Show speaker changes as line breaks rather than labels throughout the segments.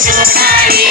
to the party.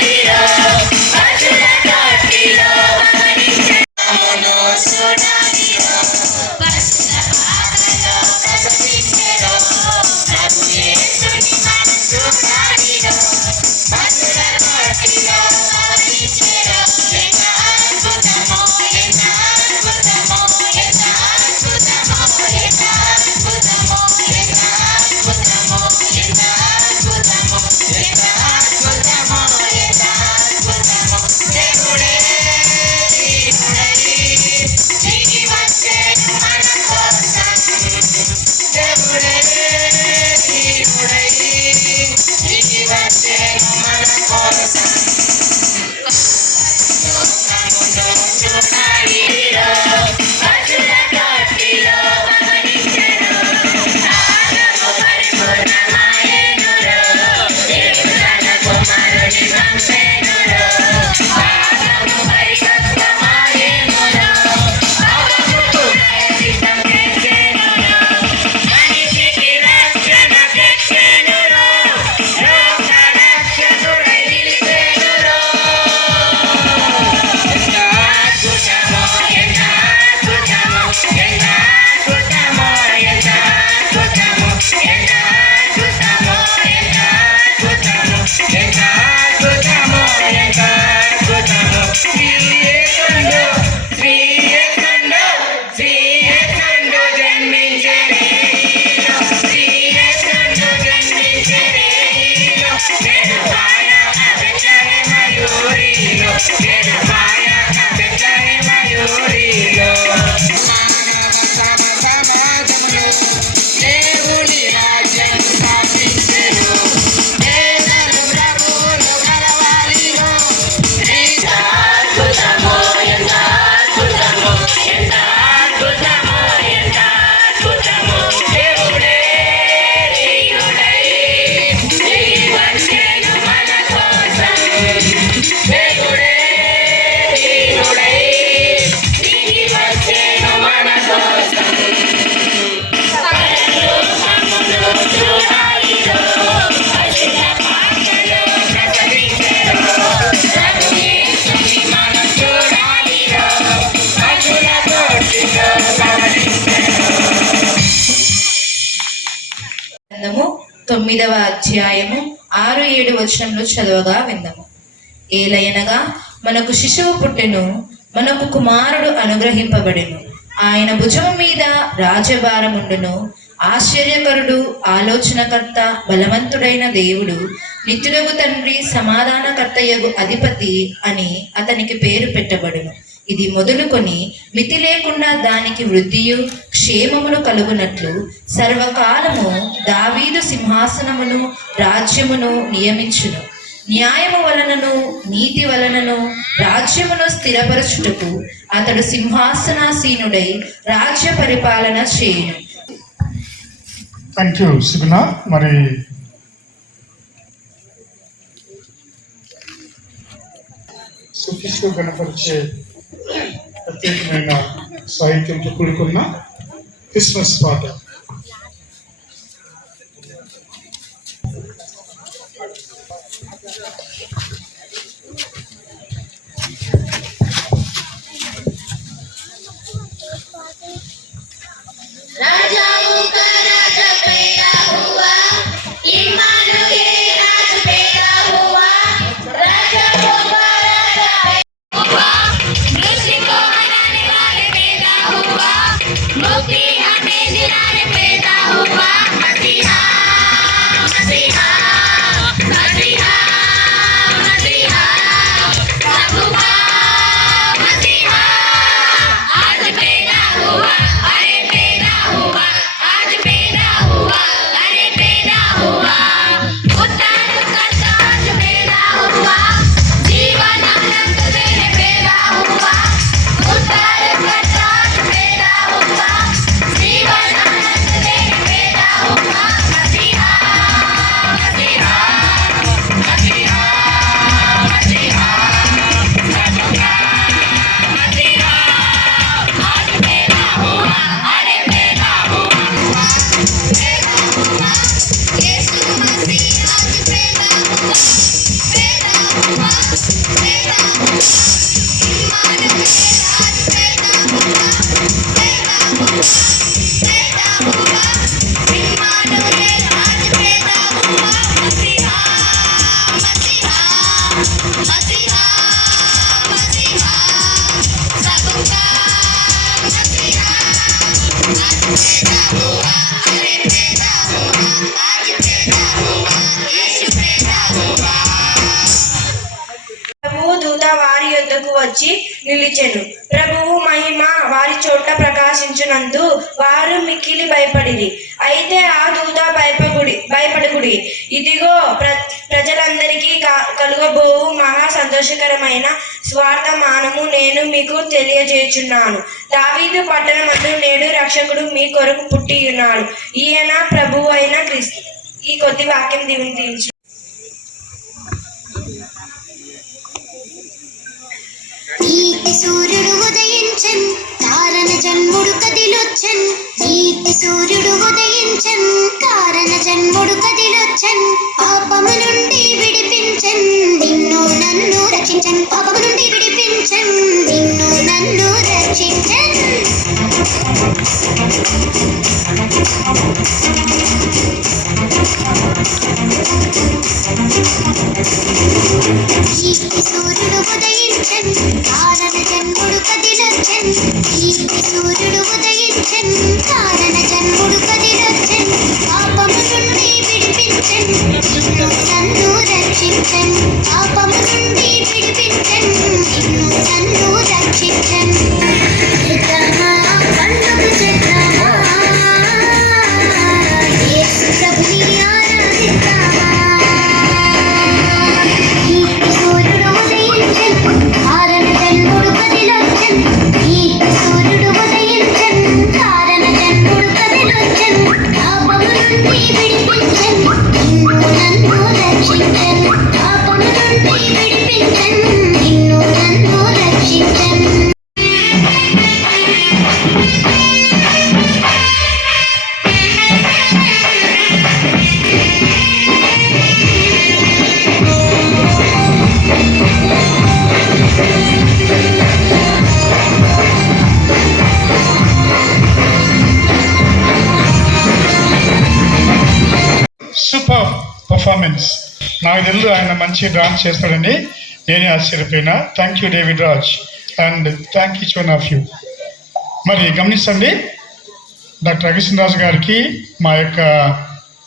Get
a తొమ్మిదవ అధ్యాయము ఆరు ఏడు వచనంలో చదవగా విందము. ఏలయనగా మనకు శిశువు పుట్టెను మనకు కుమారుడు అనుగ్రహింపబడెను. ఆయన భుజం మీద రాజభారముండును ఆశ్చర్యకరుడు ఆలోచనకర్త బలవంతుడైన దేవుడు నిత్యుడగు తండ్రి సమాధానకర్తయగు అధిపతి అని అతనికి పేరు పెట్టబడును. ఇది మొదలుకొని మితి లేకుండా దానికి వృద్ధియు క్షేమములు కలుగునట్లు సర్వకాలము దావీదు సింహాసనమును రాజ్యమును నియమించును. న్యాయము వలనను నీతి వలనను రాజ్యమును స్థిరపరచుటకు అతడు సింహాసనాసీనుడై రాజ్య పరిపాలన చేయను.
థ్యాంక్ యూ సుగుణ మరి సుఖిస్తూ కనపరిచే ప్రత్యేకమైన సాహిత్యంతో కూడుకున్న క్రిస్మస్ పాట.
మిక్కిలి అయితే ఆ దూత భయపగుడి భయపడకుడి. ఇదిగో ప్ర ప్రజలందరికీ కలుగబోవు మహా సంతోషకరమైన స్వార్థమానము నేను మీకు తెలియజేయుచున్నాను. దావీదు పట్టణమందు నేడు రక్షకుడు మీ కొరకు పుట్టి ఉన్నాడు. ఈయన ప్రభువు అయిన క్రీస్తు ఈ కొద్ది వాక్యం దీవుని
తీర్చు సూర్యుడు ఉదయించన్ తారణ జన్ముడు కదిలొచ్చన్ నీటి సూర్యుడు ఉదయించన్ కారణ జన్ముడు కదిలొచ్చన్ పాపము నుండి విడిపించన్ నిన్ను నన్ను రక్షించన్ పాపము నుండి విడిపించన్ నిన్ను నన్ను రక్షించన్. నీటి సూర్యుడు ఉదయించన్ కారణ జన్ముడు కదిలొచ్చన్ పాపం నుండి విడిపించన్ నిన్ను నన్ను రక్షించన్
మంచి డాన్స్ చేస్తాడని నేనే ఆశ్చర్యపోయినా. Thank you David Raj and thank each one of you మరి గమనించండి డాక్టర్ అగస్టిన్ గారికి మా యొక్క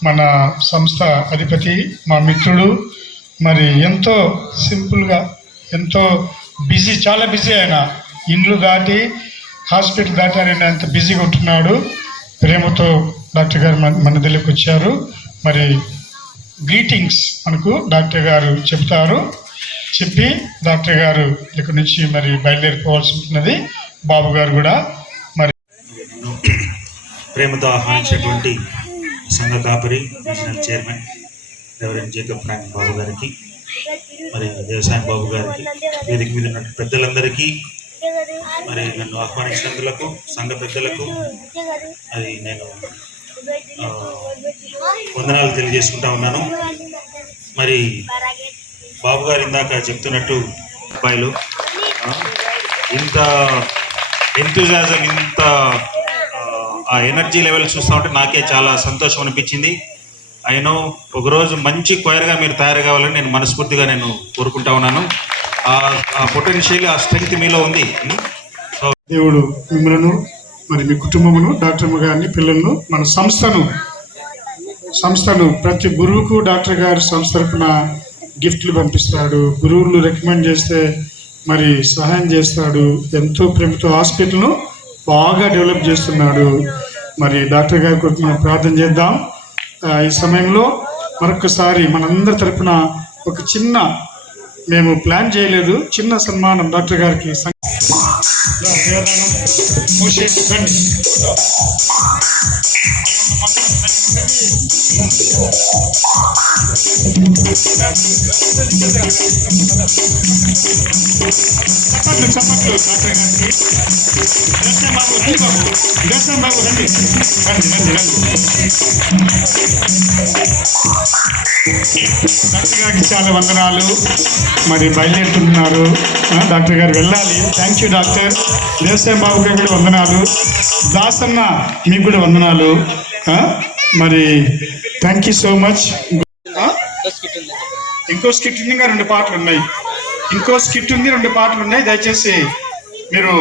మన సంస్థ అధిపతి మా మిత్రుడు మరి ఎంతో సింపుల్గా ఎంతో బిజీ చాలా బిజీ ఆయన. ఇండ్లు దాటి హాస్పిటల్ దాటి ఆయన అంత బిజీగా ఉంటున్నాడు. ప్రేమతో డాక్టర్ గారు మన మన దగ్గరికి వచ్చారు. మరి గ్రీటింగ్స్ మనకు డాక్టర్ గారు చెప్తారు చెప్పి డాక్టర్ గారు ఇక్కడ నుంచి మరి బయలుదేరిపోవాల్సి ఉంటున్నది బాబు గారు కూడా మరి
ప్రేమతో ఆహ్వానించినటువంటి సంఘ కాపరి national chairman reverend Jacob Frank Babu గారికి మరి వ్యవసాయం బాబు గారికి వేదిక మీద ఉన్న పెద్దలందరికీ మరి నన్ను ఆహ్వానించినందులకు సంఘ పెద్దలకు అది నేను వందనాలు తెలియజేసుకుంటా ఉన్నాను. మరి బాబు గారు ఇందాక చెప్తున్నట్టు అబ్బాయిలు ఇంత ఎంతజాజం ఇంత ఆ, ఎనర్జీ లెవెల్ చూస్తూ ఉంటే నాకే చాలా సంతోషం అనిపించింది. అయినో ఒకరోజు మంచి క్వైర్గా మీరు తయారు కావాలని నేను మనస్ఫూర్తిగా నేను కోరుకుంటా ఉన్నాను. ఆ ఆ పొటెన్షియల్ ఆ స్ట్రెంగ్త్ మీలో ఉంది. Hmm?
దేవుడు మిమ్మల్ని మరి మీ కుటుంబమును డాక్టర్ గారిని పిల్లలను మన సంస్థను సంస్థను ప్రతి గురువుకు డాక్టర్ గారు సంస్థ తరఫున గిఫ్ట్లు పంపిస్తాడు. గురువులు రికమెండ్ చేస్తే మరి సహాయం చేస్తాడు. ఎంతో ప్రేమతో హాస్పిటల్ను బాగా డెవలప్ చేస్తున్నాడు. మరి డాక్టర్ గారి కొరకు మనం ప్రార్థన చేద్దాం. ఈ సమయంలో మరొకసారి మనందరి తరఫున ఒక చిన్న మేము ప్లాన్ చేయలేదు. చిన్న సన్మానం డాక్టర్ గారికి. సం- చప్పట్లు చెప్పట్లు డాక్టర్ గారికి దర్శనం బాబు రండి బాబు దర్శనం బాబు రండి రండి రండి రండి డాక్టర్ గారికి చాలా వందనాలు. మరి బయలుదేరుతున్నారు. డాక్టర్ గారు వెళ్ళాలి. Thank you doctor. దేశం బాబు గారికి కూడా వందనాలు. దాసన్న మీకు కూడా వందనాలు. మరి థ్యాంక్ యూ సో మచ్ ఇంకో స్కిట్ ఉంది ఇంకా రెండు పాటలు ఉన్నాయి. ఇంకో స్కిట్ ఉంది రెండు పాటలు ఉన్నాయి. దయచేసి మీరు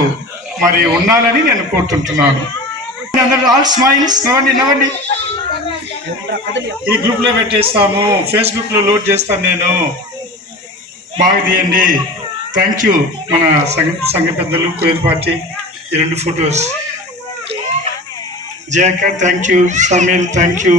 మరి ఉండాలని నేను కోరుతుంటున్నాను. అందరూ ఆల్ స్మైల్స్ నవ్వండి నవ్వండి. ఈ గ్రూప్లో పెట్టేస్తాము. ఫేస్బుక్లో లోడ్ చేస్తాను నేను. బాగా తీయండి. థ్యాంక్ యూ మన సంఘ సంఘ పెద్దలు కోయిల్ పార్టీ ఈ రెండు photos. Jayakka thank you Sameel thank you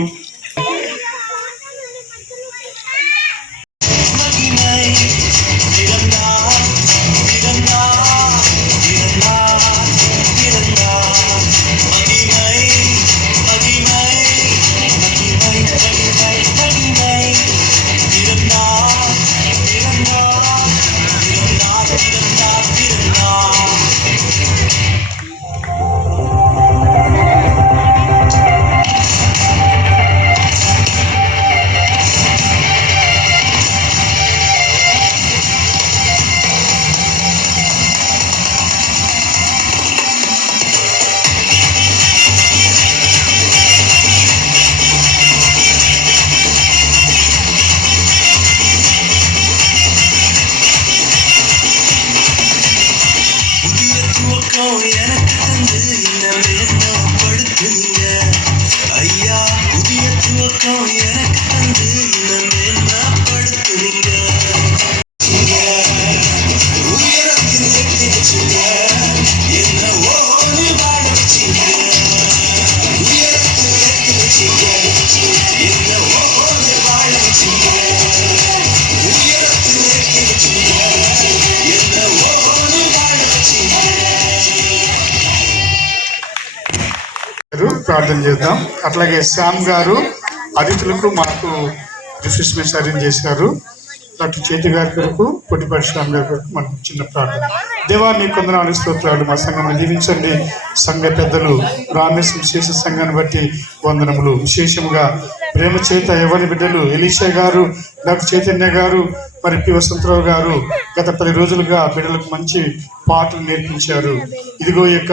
ప్రార్థన చేద్దాం. అట్లాగే శ్యామ్ గారు అతిథులకు మనకు రిఫ్రెష్మెంట్స్ అరేంజ్ చేశారు. అటు చేతి గారి కొరకు పొట్టిపాటి శ్యామ్ గారి కొరకు మనకు చిన్న ప్రార్థన. దేవా మీ కొందనాలు స్తోత్రాలు. మా సంఘంలో దీవించండి. సంఘ పెద్దలు రామేశ్వరం విశేష సంఘాన్ని బట్టి వందనములు. విశేషముగా ప్రేమ చేత ఎవరి బిడ్డలు ఎలీషా గారు డాక్టర్ చైతన్య గారు మరి పి వసంతరావు గారు గత పది రోజులుగా బిడ్డలకు మంచి పాటలు నేర్పించారు. ఇదిగో యొక్క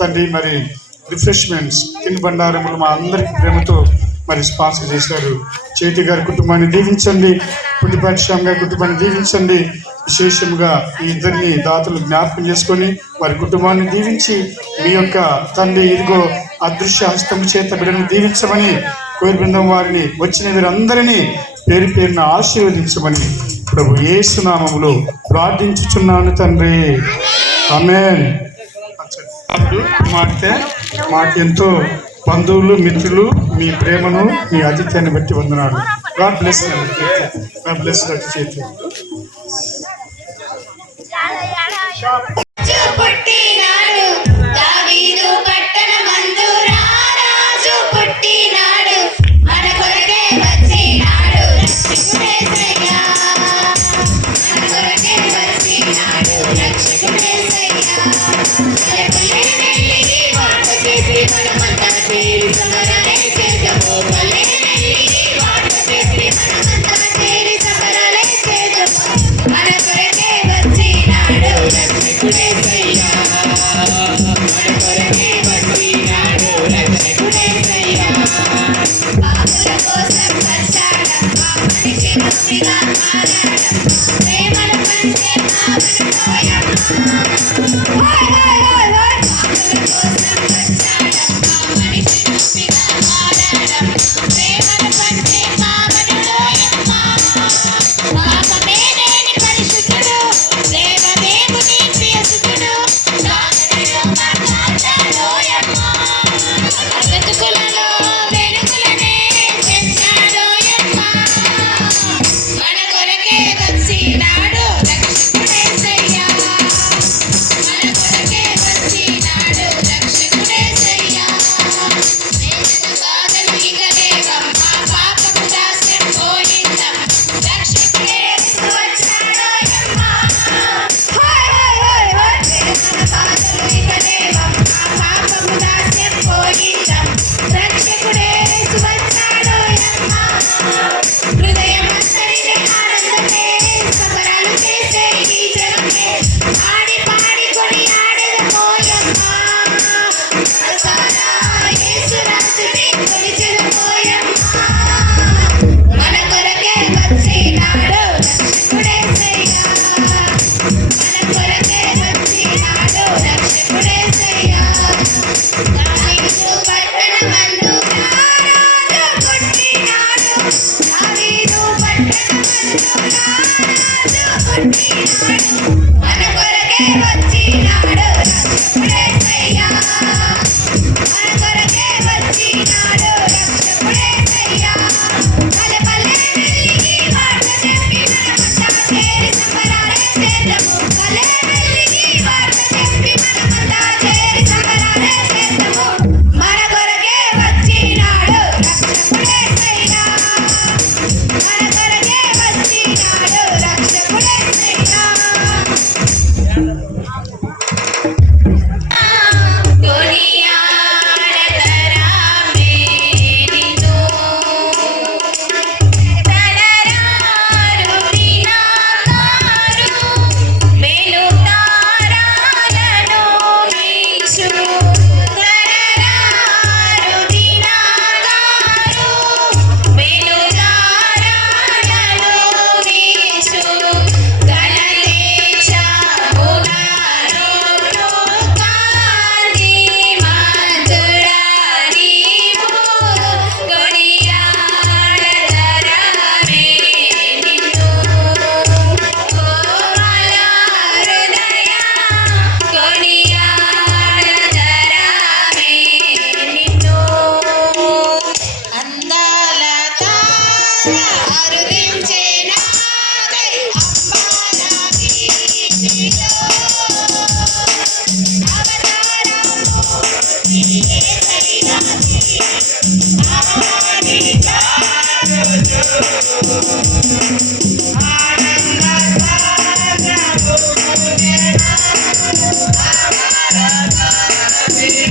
తండ్రి మరి రిఫ్రెష్మెంట్స్ తిని బండారములు మా అందరికి ప్రేమతో మరి స్పాన్సర్ చేశారు. చేతి గారి కుటుంబాన్ని దీవించండి. పుట్టిపాటి శ్యామ్ గారి కుటుంబాన్ని దీవించండి. విశేషంగా ఈ ఇద్దరిని దాతలు జ్ఞాపకం చేసుకొని వారి కుటుంబాన్ని దీవించి మీ యొక్క తండ్రి ఇదిగో అదృశ్య హస్తం చేత బిడ్డను దీవించమని కోరి బృందం వారిని వచ్చిన వీరందరినీ పేరు పేరున ఆశీర్వదించమని ప్రభు ఏసునామములో ప్రార్థించుచున్నాను తండ్రి. ఆమేన్. అప్పుడు మాకెంతో బంధువులు మిత్రులు మీ ప్రేమను మీ ఆతిథ్యాన్ని బట్టి వందనాలు. గాడ్ బ్లెస్ గాడ్ బ్లెస్ చేతి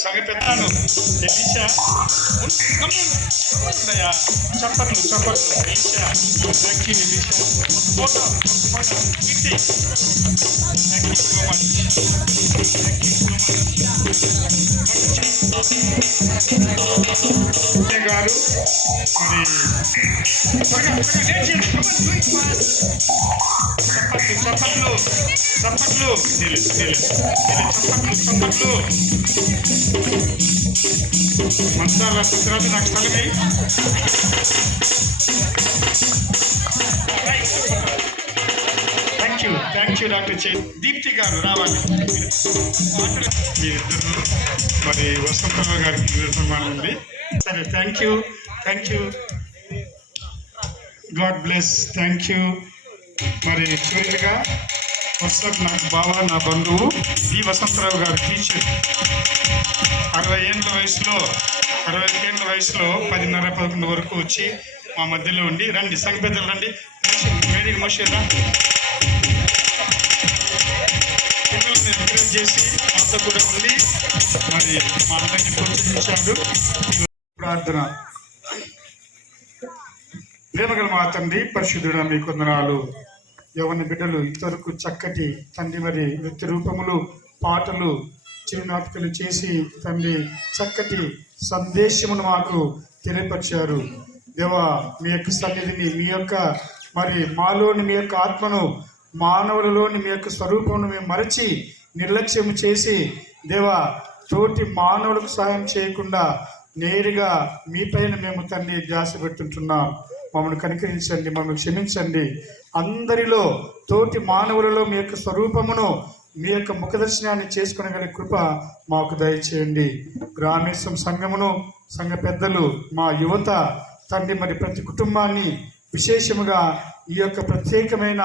సగ పెద్దాను ఎలీషా ఉన్నాయా చప్పట్లు చప్పట్లు Elisha thank you Elisha photo photo Keerthi thank you so much thank you so much గారు మరి త్వరగా, త్వరగా, లేచి, come on, quick, fast. చప్పట్లు చప్పట్లు చప్పట్లు నిలు నిలు నిలు చప్పట్లు చప్పట్లు మంచాల పుత్రాలు నాకు స్థలమే thank you thank you doctor చే దీప్తి గారు రావాలి. మీరిద్దరు మరి వసంతరావు గారికి నిర్మాణం ఉంది సరే thank you thank you God bless thank you మరి చివరిగా వరుసకు నాకు బావ నా బంధువు ఈ వసంతరావు గారు టీచర్. అరవై ఏళ్ళ వయసులో అరవై ఏళ్ళ వయసులో పదిన్నర పదకొండు వరకు వచ్చి మా మధ్యలో ఉండి రండి సంఘ పెద్దలు రండి. వేదిక మోసేదా పిల్లల్ని ఎంకరేజ్ చేసి మాతో కూడా ఉండి మరి మా అందరిని ప్రోత్సహించాడు. ప్రార్థన. ప్రేమగల మా తండ్రి పరిశుద్ధుడ మీ కొందనాలు. యవన బిడ్డలు ఇంతవరకు చక్కటి తండ్రి మరి నృత్య రూపములు పాటలు చిరునాటికలు చేసి తండ్రి చక్కటి సందేశమును మాకు తెలియపరిచారు. దేవా మీ యొక్క సన్నిధిని మీ యొక్క మరి మాలోని మీ యొక్క ఆత్మను మానవులలోని మీ యొక్క స్వరూపమును మేము మరచి నిర్లక్ష్యం చేసి దేవా తోటి మానవులకు సహాయం చేయకుండా నేరుగా మీపైన మేము తండ్రి ధ్యాస పెట్టుంటున్నాం మమ్మల్ని కనికరించండి మమ్మల్ని క్షమించండి. అందరిలో తోటి మానవులలో మీ యొక్క స్వరూపమును మీ యొక్క ముఖదర్శనాన్ని చేసుకునగల కృప మాకు దయచేయండి. గ్రామేశ్వరం సంఘమును సంఘ పెద్దలు మా యువత తండ్రి మరి ప్రతి కుటుంబాన్ని విశేషముగా ఈ యొక్క ప్రత్యేకమైన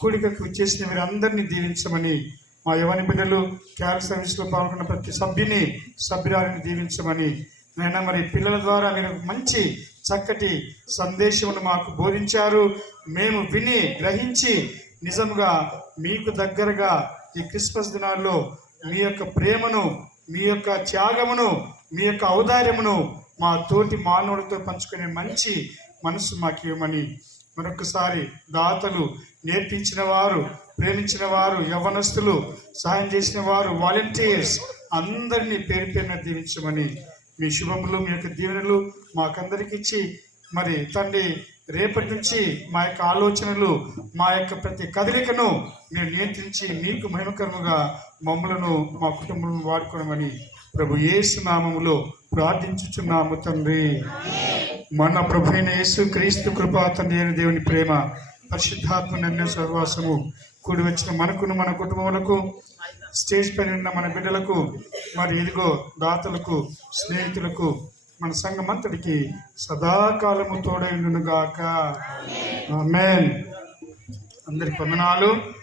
కూడికకు చేసిన మీరందరినీ దీవించమని మా యవని బిడ్డలు క్యాల్ సర్వీస్లో పాల్గొన్న ప్రతి సభ్యుని సభ్యురాలిని దీవించమని నేను మరి పిల్లల ద్వారా మీరు మంచి చక్కటి సందేశమును మాకు బోధించారు. మేము విని గ్రహించి నిజంగా మీకు దగ్గరగా ఈ క్రిస్మస్ దినాల్లో మీ యొక్క ప్రేమను మీ యొక్క త్యాగమును మీ యొక్క ఔదార్యమును మా తోటి మానవులతో పంచుకునే మంచి మనసు మాకు ఇవ్వమని మరొకసారి దాతలు నేర్పించిన వారు ప్రేమించిన వారు యవనస్తులు సహాయం చేసిన వారు వాలంటీర్స్ అందరినీ పేరు పేరున దీవించమని మీ శుభములు మీ యొక్క దీవెనలు మాకందరికి ఇచ్చి మరి తండ్రి రేపటి నుంచి మా యొక్క ఆలోచనలు మా యొక్క ప్రతి కదలికను మీరు నియంత్రించి మీకు మహిమకరముగా మమ్మలను మా కుటుంబం వాడుకోనమని ప్రభు ఏసు నామములో ప్రార్థించుచున్నాము తండ్రి. మన ప్రభు అయిన యేసు క్రీస్తు కృపా తండ్రి అయిన దేవుని ప్రేమ పరిశుద్ధాత్మ నన్ను సహవాసము కూడి వచ్చిన మనకును మన కుటుంబములకు స్టేజ్ పైన ఉన్న మన బిడ్డలకు మరి ఇదిగో దాతలకు స్నేహితులకు మన సంఘం సదాకాలము తోడైండునుగాక గాక అందరి అందరికి